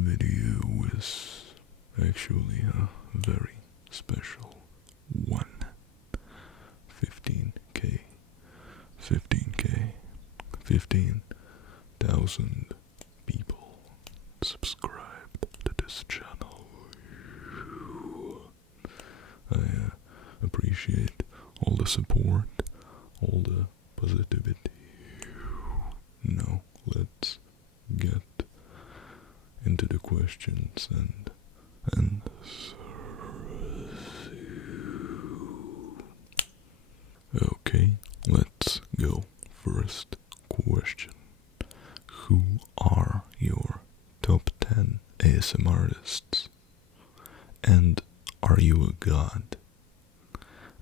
video is actually a very special one. 15k, 15k, 15,000 people subscribed to this channel. I appreciate all the support, all the positivity. Now let's get into the questions and answers. Okay, let's go. First question. Who are your top 10 ASM artists? And are you a god?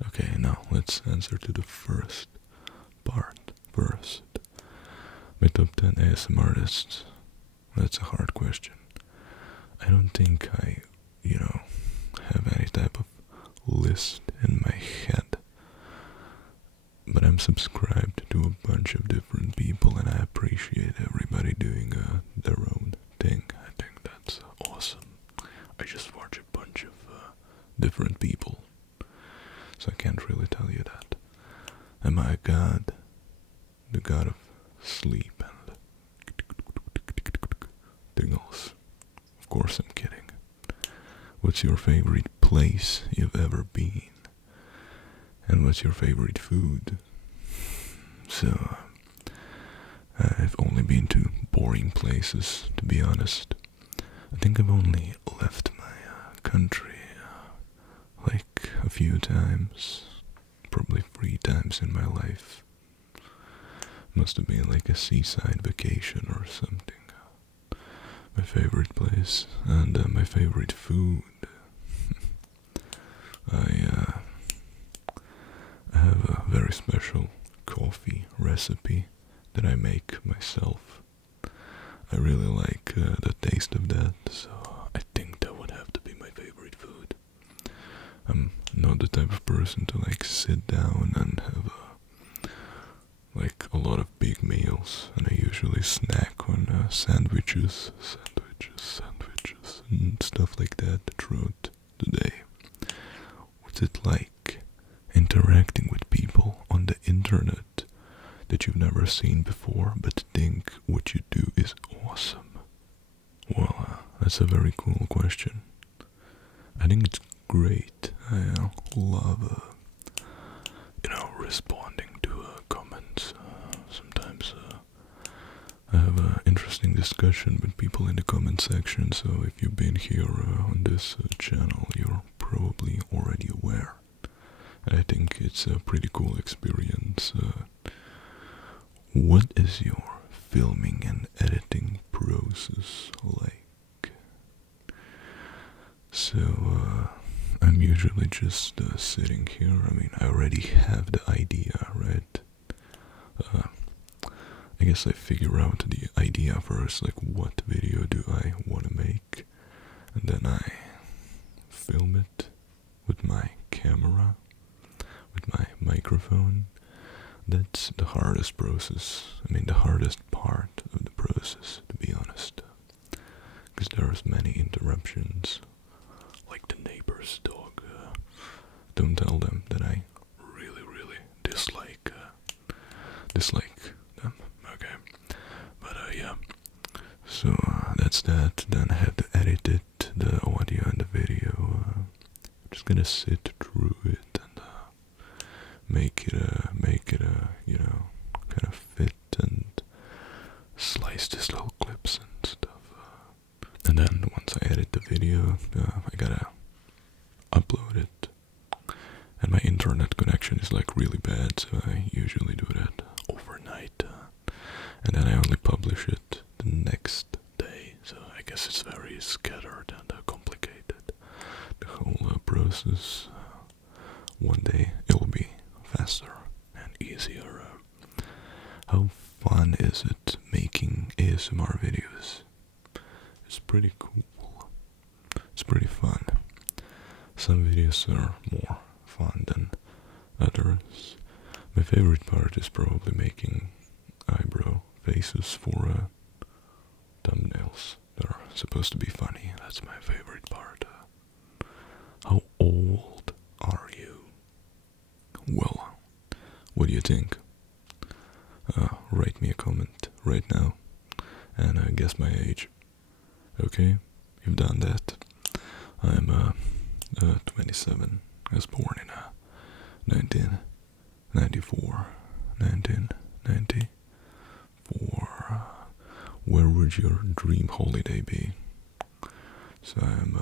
Okay, now let's answer to the first part first. My top 10 ASM artists. That's a hard question. I don't think I, have any type of list in my head. But I'm subscribed to a bunch of different people, and I appreciate everybody doing their own thing. I think that's awesome. I just watch a bunch of different people, so I can't really tell you that. Am I a god? The god of sleep and tingles? Of course I'm kidding. What's your favorite place you've ever been? And what's your favorite food? So, I've only been to boring places, to be honest. I think I've only left my country like a few times, probably 3 times in my life. Must have been like a seaside vacation or something. My favorite place and my favorite food. I have a very special coffee recipe that I make myself. I really like the taste of that, so I think that would have to be my favorite food. I'm not the type of person to like sit down and have a lot of big meals, and I usually snack on sandwiches, and stuff like that throughout the day. What's it like interacting with people on the internet that you've never seen before but think what you do is awesome? Well, that's a very cool question. I think it's great. I love, responding to comments. Sometimes I have an interesting discussion with people in the comment section, so if you've been here on this channel, you're probably already aware. I think it's a pretty cool experience. What is your filming and editing process like? So, I'm usually just sitting here. I mean, I already have the idea, right? I guess I figure out the idea first, like what video do I want to make, and then I film it with my camera, with my microphone. That's the hardest process. I mean, the hardest part of the process, to be honest. Because there's many interruptions, like the neighbor's dog. Don't tell them that I really, really dislike them. Okay, but yeah. So that's that. Then I have to edit it, the audio and the video. I'm just gonna sit through it and make it kind of fit and slice these little clips and stuff. And then once I edit the video, I gotta upload it. And my internet connection is like really bad, so I usually do that overnight. And then I only publish it the next day, so I guess it's very scattered and complicated. The whole process. One day it will be faster and easier. How fun is it making ASMR videos? It's pretty cool. It's pretty fun. Some videos are more fun than others. My favorite part is probably making eyebrow faces for thumbnails. They're supposed to be funny. That's my favorite part. How old are you? Well, what do you think? Write me a comment right now and guess my age. Okay, you've done that. I'm 27. I was born in 1994. 1994. Where would your dream holiday be? So I'm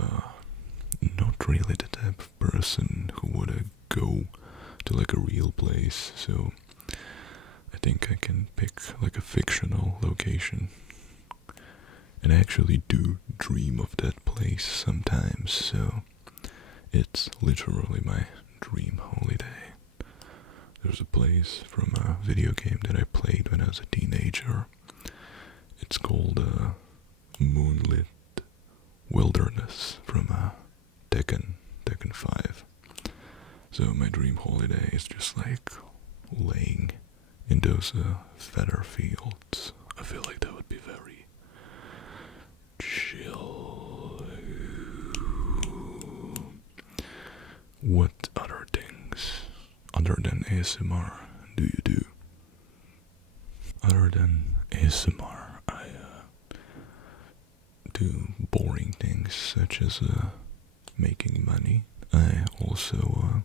not really the type of person who would go to like a real place, so I think I can pick like a fictional location. And I actually do dream of that place sometimes, so it's literally my dream holiday. There's a place from a video game that I played when I was a teenager. It's called Moonlit Wilderness from Tekken 5. So my dream holiday is just like laying in those feather fields. I feel like that would be very chill. What other things, other than ASMR, do you do? Other than ASMR, I do boring things such as making money. I also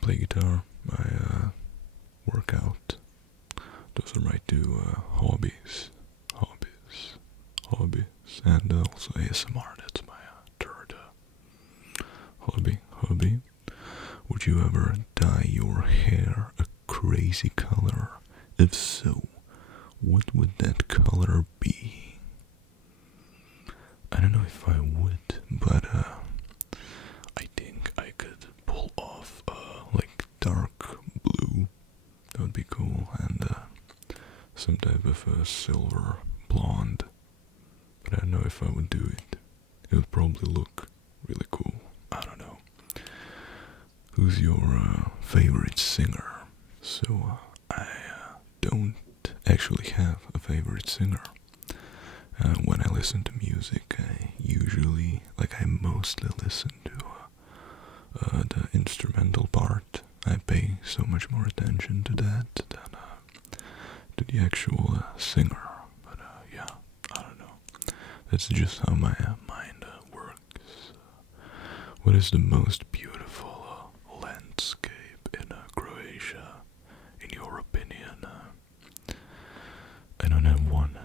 play guitar. I work out. Those are my two hobbies, and also ASMR. That's my third hobby. Would you ever dye your hair a crazy color? If so, what would that color be? I don't know if I would, but I think I could pull off like dark blue. That would be cool, and some type of silver blonde. But I don't know if I would do it. It would probably look really cool. I don't know. Who's your favorite singer? So I don't actually have a favorite singer. When I listen to music, I mostly listen to the instrumental part. I pay so much more attention to that than to the actual singer. But yeah, I don't know. That's just how my mind works. What is the most beautiful landscape in Croatia, in your opinion? I don't have one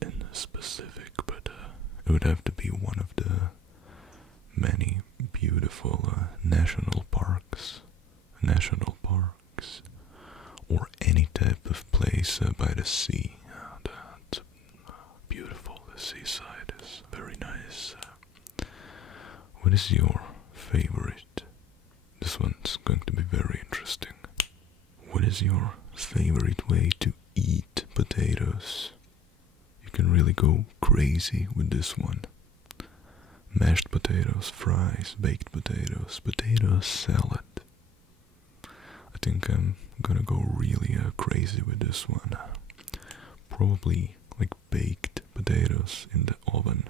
in specific, but it would have to be one of the many beautiful national parks, or any type of place by the sea. That's beautiful. The seaside is very nice. What is your favorite? This one's going to be very interesting. What is your favorite way to eat potatoes? You can really go crazy with this one. Mashed potatoes, fries, baked potatoes, potato salad. I think I'm gonna go really crazy with this one. Probably like baked potatoes in the oven.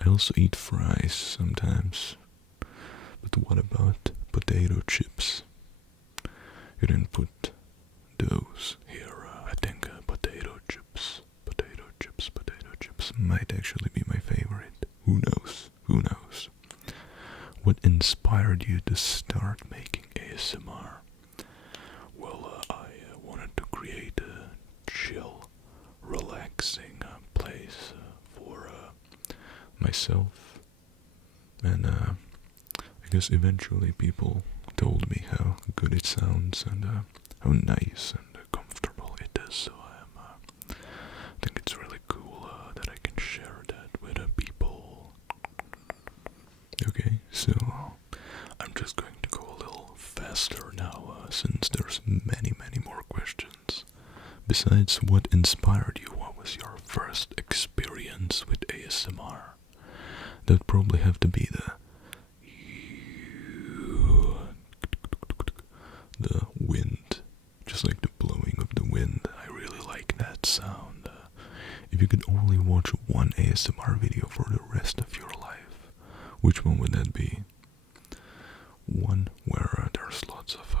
I also eat fries sometimes. But what about potato chips? You didn't put those here. I think potato chips might actually be my favorite. Who knows? What inspired you to start making ASMR? Well, I wanted to create a chill, relaxing place for myself. And I guess eventually people told me how good it sounds and how nice and comfortable it is. So I think it's really cool that I can share that with people. Okay, so I'm just going to go a little faster now since there's many more questions. Besides, what inspired you? What was your first experience with ASMR? That'd probably have to be the wind, just like the blowing of the wind. I really like that sound. If you could only watch one ASMR video for the rest of your life, which one would that be? One where there's lots of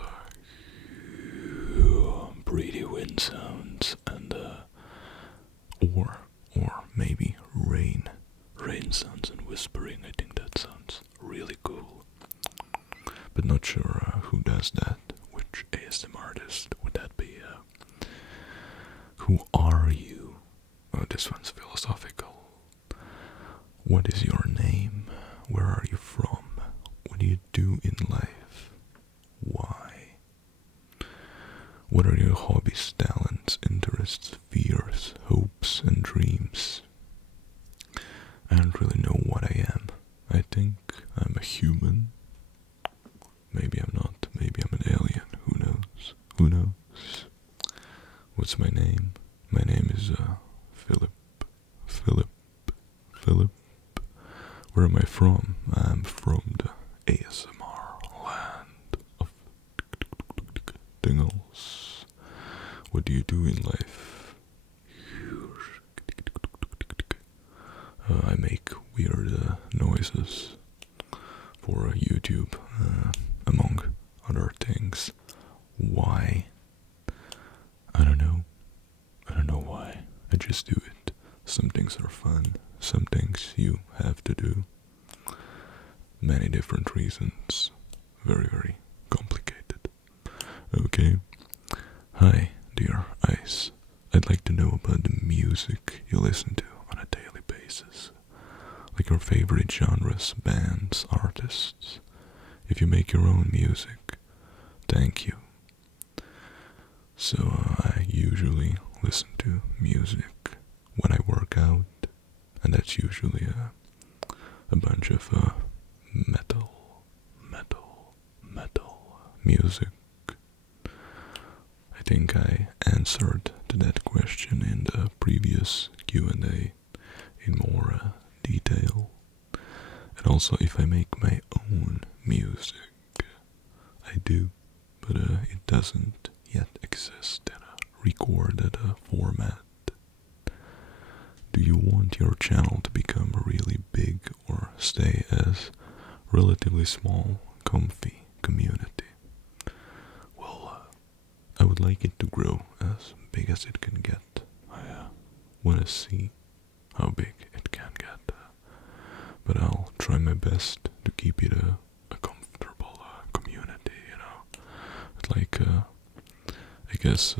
breathy wind sounds and or maybe rain sounds and whispering. I think that sounds really cool. But not sure who does that. Which ASMR artist would that be? Who are you? Oh, this one's philosophical. What is your name? Where are you from? What do you do in life? Why? What are your hobbies, talents, interests, fears, hopes, and dreams? I don't really know what I am. I think I'm a human. Maybe I'm not. Maybe I'm an alien. Who knows? Who knows? What's my name? My name is Philip. Where am I from? I'm from the ASMR land of tingles. What do you do in life? I make weird noises for YouTube, among other things. Why? I don't know. I don't know why. I just do it. Some things are fun. Some things you have to do. Many different reasons. Very, very complicated. Okay. Hi, dear Ice. I'd like to know about the music you listen to on a daily basis. Like your favorite genres, bands, artists. If you make your own music, thank you. So I usually listen to music when I work out, and that's usually a bunch of metal music. I think I answered to that question in the previous Q&A in more detail. And also, if I make my own music, I do, but it doesn't yet exist in a recorded format. Do you want your channel to become really big or stay as relatively small, comfy community? Well, I would like it to grow as big as it can get. I want to see how big it can get. But I'll try my best to keep it a comfortable community, you know. Like, I guess,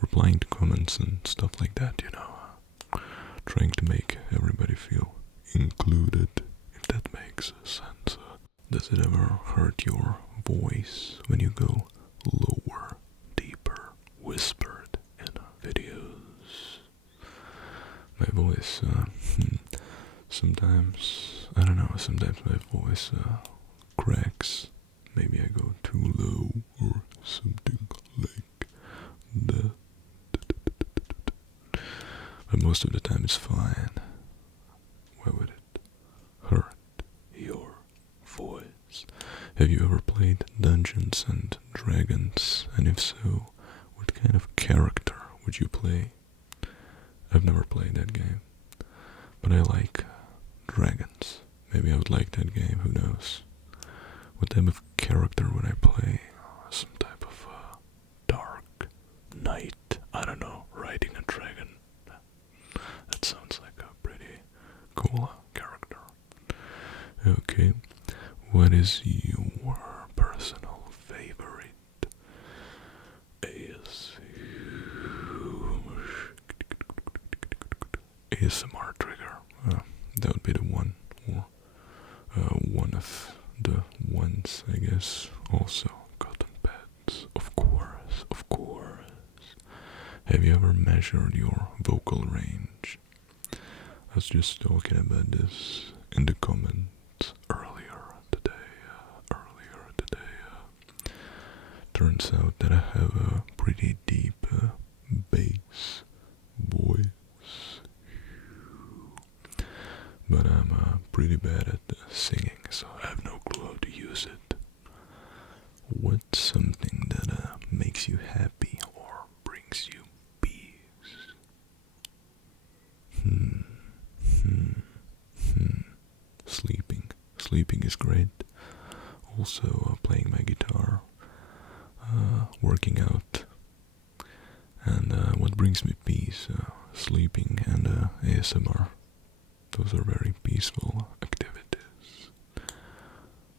replying to comments and stuff like that, you know. Trying to make everybody feel included, if that makes sense. Does it ever hurt your voice when you go lower, deeper, whispered in videos? My voice, sometimes, I don't know, sometimes my voice cracks. Maybe I go too low or something like that. But most of the time it's fine. Why would it hurt your voice? Have you ever played Dungeons and Dragons? And if so, what kind of character would you play? I've never played that game, but I like dragons. Maybe I would like that game, who knows? What type of character would I play? Some type of dark knight, I don't know, riding a dragon. That sounds like a pretty cool character. Okay, what is your personal favorite ASMR trigger? That would be the one, or one of the ones, I guess. Also, cotton pads, of course, of course. Have you ever measured your vocal range? I was just talking about this in the comments earlier today. Turns out that I have a pretty deep bass voice, but I'm pretty bad at singing, so I have no clue how to use it. What's something that makes you happy or brings you peace? sleeping is great. Also playing my guitar, working out, and what brings me peace, sleeping and ASMR. Those are very peaceful activities.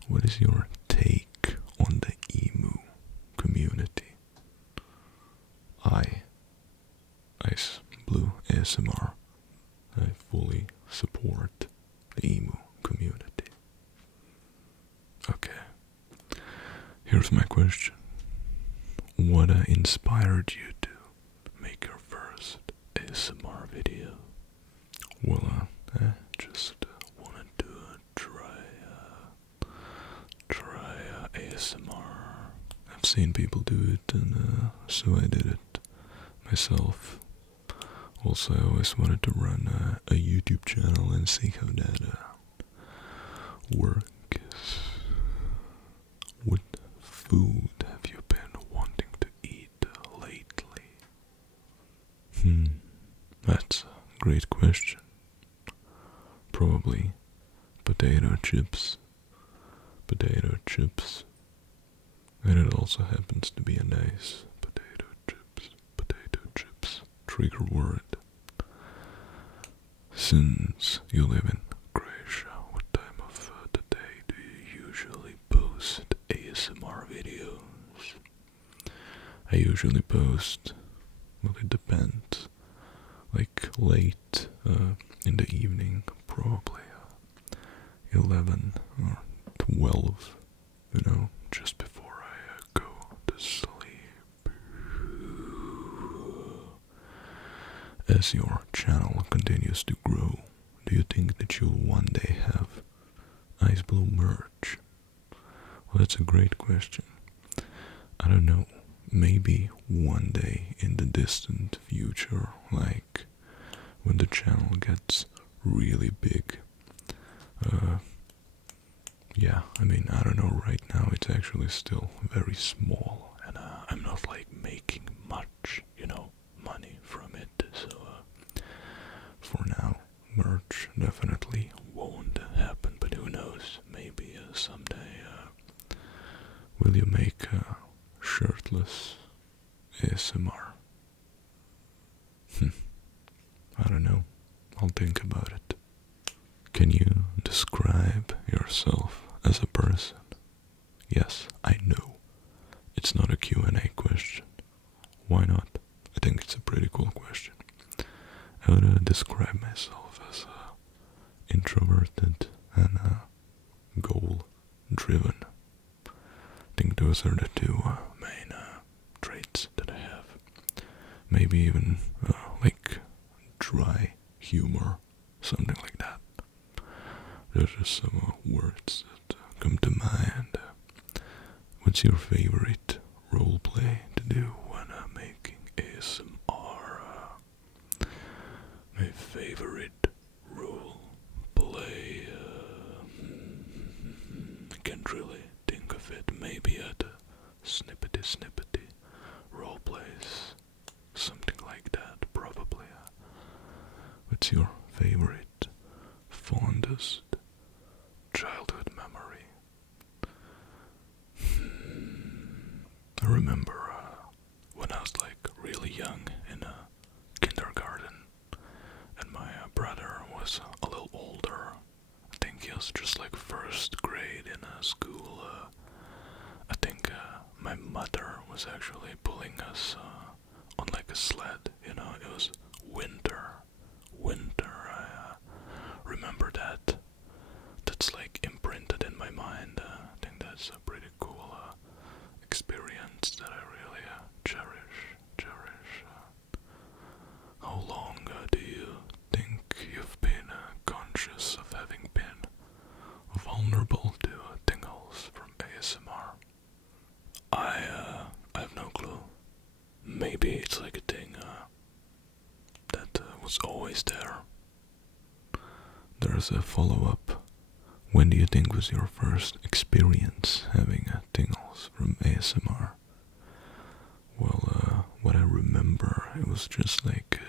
What is your take on the emu community? Ice Blue ASMR, I fully support the emu community. Okay, here's my question. What inspired you to make your first ASMR video? Well, I just wanted to try ASMR. I've seen people do it, and so I did it myself. Also, I always wanted to run a YouTube channel and see how that works. What food have you been wanting to eat lately? That's a great question. Probably potato chips. And it also happens to be a nice potato chips trigger word. Since you live in Croatia, what time of the day do you usually post ASMR videos? I usually post, well, it depends, like late in the evening, probably 11 or 12, just before I go to sleep. As your channel continues to grow, do you think that you'll one day have Ice Blue merch? Well, that's a great question. I don't know, maybe one day in the distant future, like when the channel gets really big. Yeah, I mean, I don't know, right now it's actually still very small, and I'm not like making much, money from it, so for now, merch definitely won't happen, but who knows, maybe someday. Will you make shirtless ASMR? I don't know, I'll think about it. Can you describe yourself as a person? Yes, I know. It's not a Q&A question. Why not? I think it's a pretty cool question. I would describe myself as introverted and goal-driven. I think those are the two main traits that I have. Maybe even like dry humor, something like that. Those are some words that come to mind. What's your favorite roleplay to do when making ASMR? My favorite roleplay, I can't really think of it. Maybe at snippety roleplays, something like that, probably. What's your favorite, fondest childhood memory? I remember when I was like really young in kindergarten, and my brother was a little older. I think he was just like first grade in school. I think my mother was actually pulling us on like a sled. It was winter. I remember that. That's like imprinted in my mind. I think that's a pretty cool experience that I really cherish. How long do you think you've been conscious of having been vulnerable to tingles from ASMR? I have no clue. Maybe it's like a thing that was always there. There's a follow-up. When do you think was your first experience having tingles from ASMR? Well, what I remember, it was just like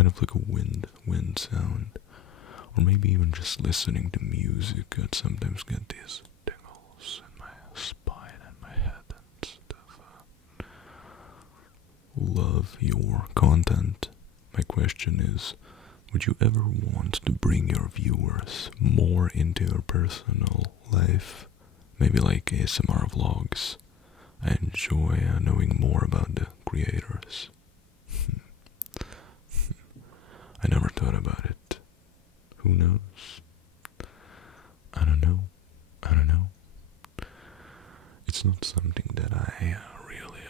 kind of like a wind sound, or maybe even just listening to music. I'd sometimes get these tingles in my spine and my head and stuff. Love your content. My question is, would you ever want to bring your viewers more into your personal life? Maybe like ASMR vlogs. I enjoy knowing more about the creators. I never thought about it. Who knows? I don't know. It's not something that I really,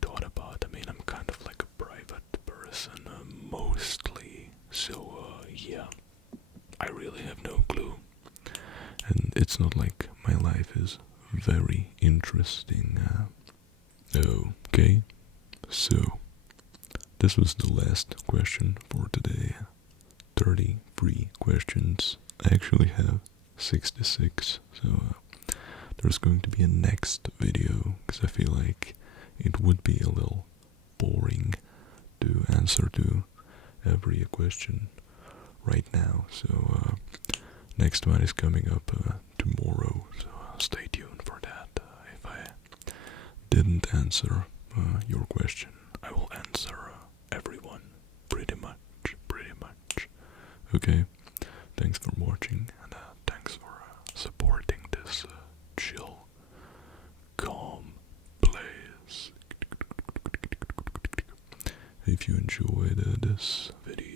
thought about. I mean, I'm kind of like a private person, mostly. So, yeah, I really have no clue. And it's not like my life is very interesting. Okay, so this was the last question for today. 33 questions. I actually have 66, so there's going to be a next video, because I feel like it would be a little boring to answer to every question right now. So next one is coming up tomorrow, so stay tuned for that. If I didn't answer your question, I will answer everyone pretty much. Okay, thanks for watching, and thanks for supporting this chill, calm place. If you enjoyed this video,